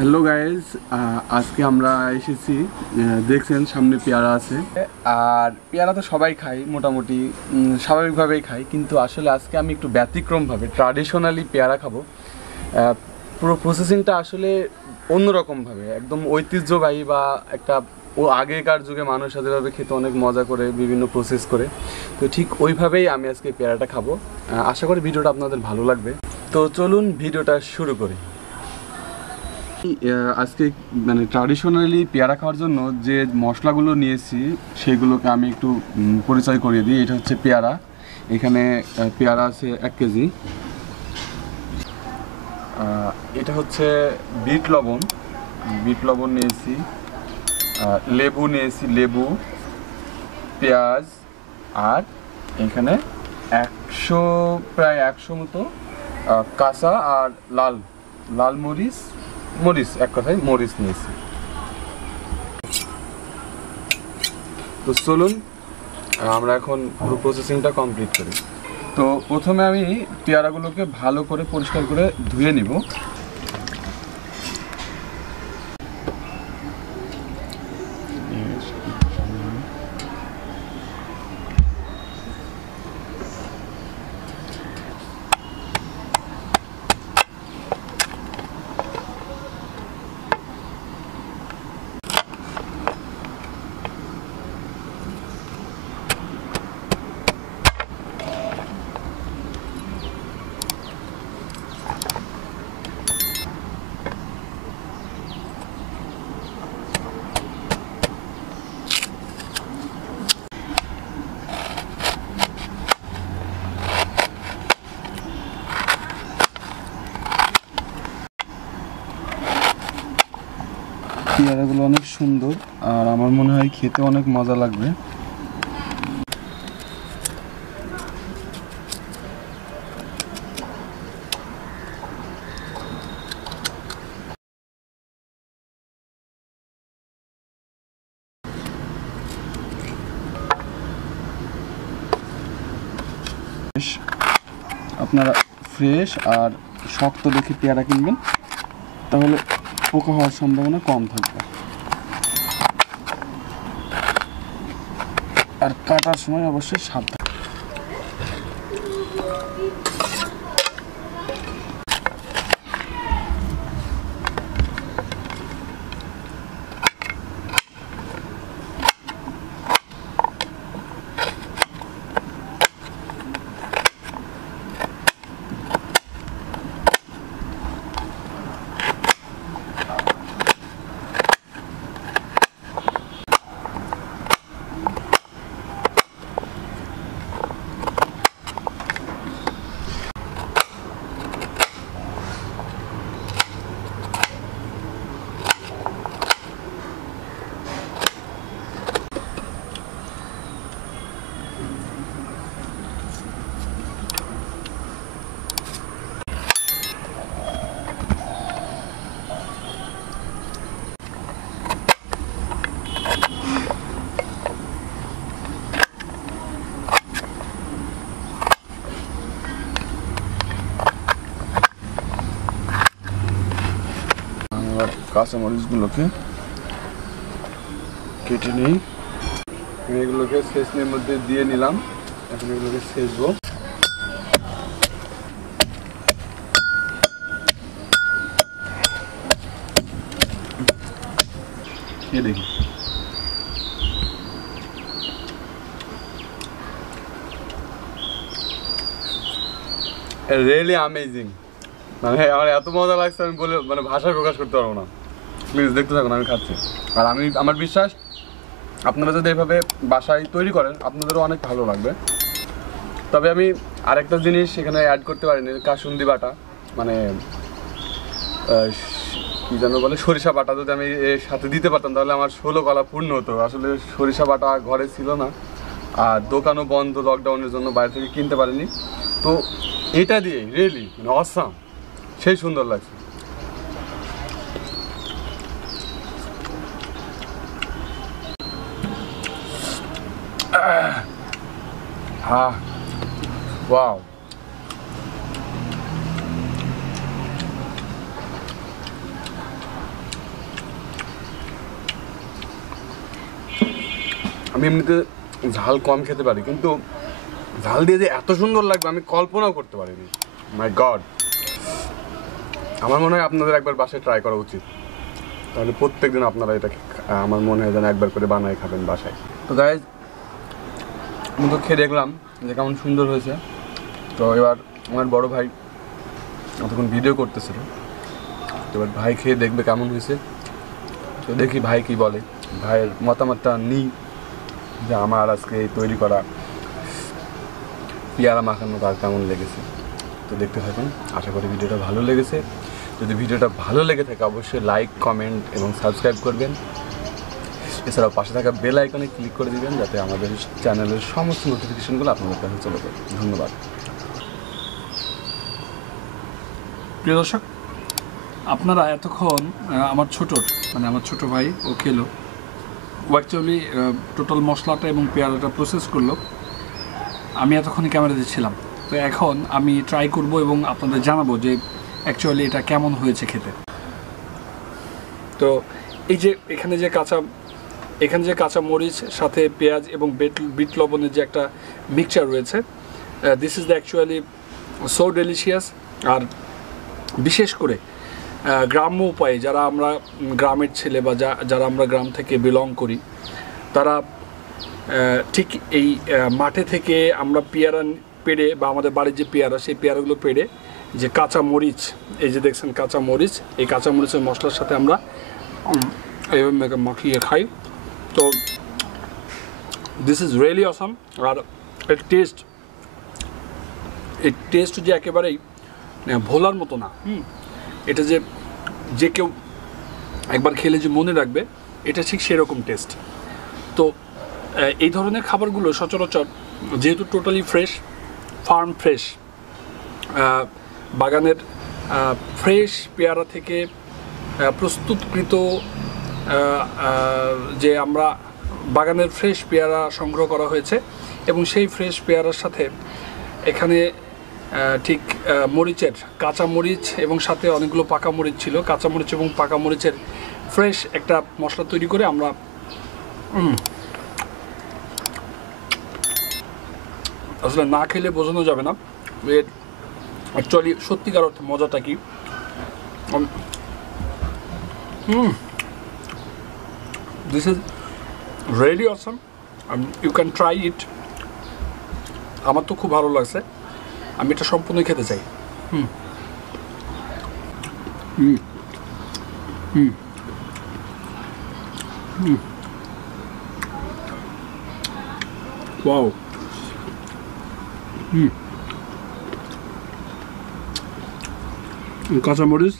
Hello guys, আজকে আমরা এসেছি। দেখছেন সামনে পেয়ারা আছে, আর পেয়ারা তো সবাই খায় মোটামুটি, স্বাভাবিকভাবেই খাই, কিন্তু আসলে আজকে আমি একটু ব্যতিক্রমভাবে ট্র্যাডিশনালি পেয়ারা খাবো। পুরো প্রসেসিংটা আসলে অন্যরকমভাবে, একদম ঐতিহ্যবাহী বা একটা আগেকার যুগে মানুষ যেভাবে খেতে অনেক মজা করে বিভিন্ন প্রসেস করে, তো ঠিক ওইভাবেই আমি আজকে পেয়ারাটা খাবো। আশা করি ভিডিওটা আপনাদের ভালো লাগবে। তো চলুন ভিডিওটা শুরু করি। আজকে মানে ট্র্যাডিশনালি পেয়ারা খাওয়ার জন্য যে মশলাগুলো নিয়েছি সেগুলোকে আমি একটু পরিচয় করিয়ে দিই। এটা হচ্ছে পেয়ারা। এখানে পেয়ারা আছে 1 কেজি। এটা হচ্ছে বিট লবণ নিয়েছি, লেবু নিয়েছি, লেবু, পেঁয়াজ, আর এখানে প্রায় 100 মতো কাঁচা আর লাল মরিচ এক কথায় মরিচ নিয়েছি। তো চলুন আমরা এখন পুরো প্রসেসিংটা কমপ্লিট করি। তো প্রথমে আমি পেয়ারাগুলোকে ভালো করে পরিষ্কার করে ধুয়ে নিব। পেয়ারাগুলো অনেক সুন্দর, আর আমার মনে হয় খেতে অনেক মজা লাগবে। আপনারা ফ্রেশ আর শক্ত দেখে পেয়ারা কিনবেন, তাহলে পোকা হওয়ার সম্ভাবনা কম থাকবে। আর কাটার সময় অবশ্যই সাবধান। কাঁচামরিচগুলোকে কেটে নিই, এগুলোকে ছেঁচনির মধ্যে দিয়ে নিলাম। এখন এগুলোকে ছেঁচবো। খেয়ে দেখি। রিয়েলি অ্যামেজিং, মানে আমার এত মজা লাগছে আমি বলে মানে ভাষায় প্রকাশ করতে পারবো না। প্লিজ দেখতে থাকুন, আমি খাচ্ছি। আর আমার বিশ্বাস আপনারা যদি এভাবে বাসায় তৈরি করেন আপনাদেরও অনেক ভালো লাগবে। তবে আমি আরেকটা জিনিস এখানে অ্যাড করতে পারিনি, কাসুন্দি বাটা, মানে কী যেন বলে, সরিষা বাটা। যদি আমি এর সাথে দিতে পারতাম তাহলে আমার 16 গলা পূর্ণ হতো। আসলে সরিষা বাটা ঘরে ছিল না, আর দোকানও বন্ধ লকডাউনের জন্য, বাইরে থেকে কিনতে পারিনি। তো এটা দিয়ে রিয়েলি মানে অসাম, সেই সুন্দর লাগছে। হ্যাঁ, ওয়াও। আমি এমনিতে ঝাল কম খেতে পারি, কিন্তু ঝাল দিয়ে যে এত সুন্দর লাগবে আমি কল্পনাও করতে পারিনি। মাই গড, আমার মনে হয় আপনাদের একবার বাসায় ট্রাই করা উচিত। তাহলে প্রত্যেকদিন আপনারা এটাকে আমার মনে হয় যেন একবার করে বানায় খাবেন বাসায়। তো গাইজ, আমি তো খেয়ে দেখলাম যে কেমন সুন্দর হয়েছে। তো এবার আমার বড় ভাই এতক্ষণ ভিডিও করতেছিল, তো এবার ভাই খেয়ে দেখবে কেমন হয়েছে। তো দেখি ভাই কি বলে, ভাইয়ের মতামতটা নিই যে আমার আজকে তৈরি করা পেয়ারা মাখানো তার কেমন লেগেছে। তো দেখতে থাকুন, আশা করি ভিডিওটা ভালো লেগেছে। যদি ভিডিওটা ভালো লেগে থাকে অবশ্যই লাইক, কমেন্ট এবং সাবস্ক্রাইব করবেন। এছাড়াও পাশে থাকা বেল আইকনে ক্লিক করে দিবেন যাতে আমাদের চ্যানেলের সমস্ত নোটিফিকেশনগুলো আপনাদের কাছে চলে যায়। ধন্যবাদ। প্রিয় দর্শক, আপনারা এতক্ষণ আমার ছোট ভাই ও খেলো, ও অ্যাকচুয়ালি টোটাল মশলাটা এবং পেয়ারাটা প্রসেস করলো। আমি এতক্ষণই ক্যামেরাতে ছিলাম। তো এখন আমি ট্রাই করব এবং আপনাদের জানাবো যে অ্যাকচুয়ালি এটা কেমন হয়েছে খেতে। তো এই যে এখানে যে কাঁচা মরিচ সাথে পেঁয়াজ এবং বিট লবণের যে একটা মিক্সচার রয়েছে, this is the actually so delicious. আর বিশেষ করে গ্রাম্য উপায়ে যারা আমরা গ্রামের ছেলে বা যারা আমরা গ্রাম থেকে বিলং করি, তারা ঠিক এই মাঠে থেকে আমরা পেয়ারা পেড়ে বা আমাদের বাড়ির যে পেয়ারা, সেই পেয়ারাগুলো পেড়ে যে কাঁচা মরিচ, এই যে দেখছেন কাঁচা মরিচ, এই কাঁচা মরিচের মশলার সাথে আমরা এইভাবে মাখিয়ে খাই। তো দিস ইজ রিয়েলি অসাম। আর এর টেস্ট যে একেবারেই ভোলার মতো না। এটা যে কেউ একবার খেলে যে মনে রাখবে, এটা ঠিক সেরকম টেস্ট। তো এই ধরনের খাবারগুলো সচরাচর যেহেতু টোটালি ফ্রেশ, ফার্ম ফ্রেশ, বাগানের ফ্রেশ পেয়ারা থেকে প্রস্তুতকৃত, যে আমরা বাগানের ফ্রেশ পেয়ারা সংগ্রহ করা হয়েছে এবং সেই ফ্রেশ পেয়ারার সাথে এখানে ঠিক মরিচের কাঁচা মরিচ এবং সাথে অনেকগুলো পাকা মরিচ ছিল, কাঁচা মরিচ এবং পাকা মরিচের ফ্রেশ একটা মশলা তৈরি করে আমরা আসলে না খেলে বোঝানো যাবে না এর অ্যাকচুয়ালি সত্যিকার অর্থে মজাটা কি। This is really awesome, you can try it. আমার তো খুব ভালো লাগছে, আমি এটা সম্পূর্ণ খেতে চাই। ওয়াও, কাঁচা মরিচ,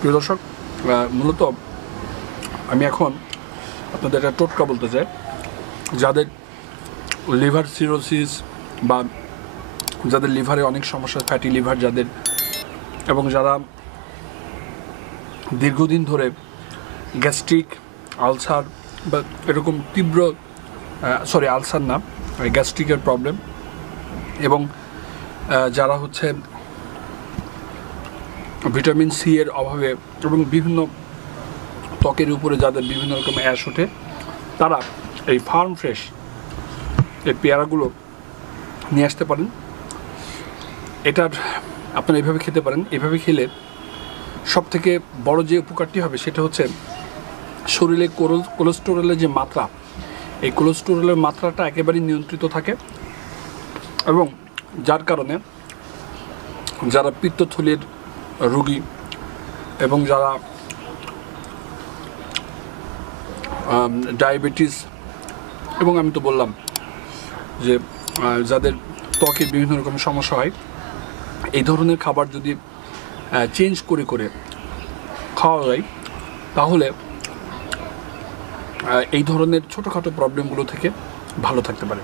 প্রিয় দর্শক, মূলত আমি এখন আপনাদের একটা টোটকা বলতে চাই। যাদের লিভার সিরোসিস বা যাদের লিভারে অনেক সমস্যা, ফ্যাটি লিভার যাদের, এবং যারা দীর্ঘদিন ধরে গ্যাস্ট্রিক, আলসার বা এরকম তীব্র আলসার না, গ্যাস্ট্রিকের প্রবলেম, এবং যারা হচ্ছে ভিটামিন সি এর অভাবে এবং বিভিন্ন ত্বকের উপরে যাদের বিভিন্ন রকম অ্যাশ ওঠে, তারা এই ফার্ম ফ্রেশ এই পেয়ারাগুলো নিয়ে আসতে পারেন। এটার আপনারা এইভাবে খেতে পারেন। এভাবে খেলে সবথেকে বড় যে উপকারটি হবে সেটা হচ্ছে শরীরে কোলেস্টেরলের যে মাত্রা, এই কোলেস্টেরলের মাত্রাটা একেবারেই নিয়ন্ত্রিত থাকে এবং যার কারণে যারা পিত্তথলির রোগী এবং যারা ডায়াবেটিস, এবং আমি তো বললাম যে যাদের ত্বকে বিভিন্ন রকম সমস্যা হয়, এই ধরনের খাবার যদি চেঞ্জ করে করে খাওয়া যায় তাহলে এই ধরনের ছোটোখাটো প্রবলেমগুলো থেকে ভালো থাকতে পারে।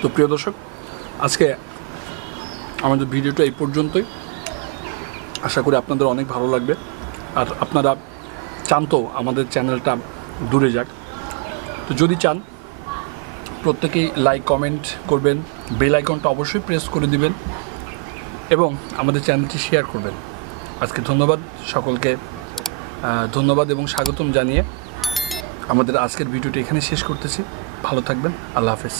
তো প্রিয় দর্শক, আজকে আমাদের ভিডিওটা এই পর্যন্তই। আশা করি আপনাদের অনেক ভালো লাগবে। আর আপনারা চান তো আমাদের চ্যানেলটা দূরে যাক, তো যদি চান প্রত্যেকেই লাইক কমেন্ট করবেন, বেল আইকনটা অবশ্যই প্রেস করে দিবেন এবং আমাদের চ্যানেলটি শেয়ার করবেন। আজকে ধন্যবাদ সকলকে, ধন্যবাদ এবং স্বাগতম জানিয়ে আমাদের আজকের ভিডিওটি এখানে শেষ করতেছি। ভালো থাকবেন, আল্লাহ হাফেজ।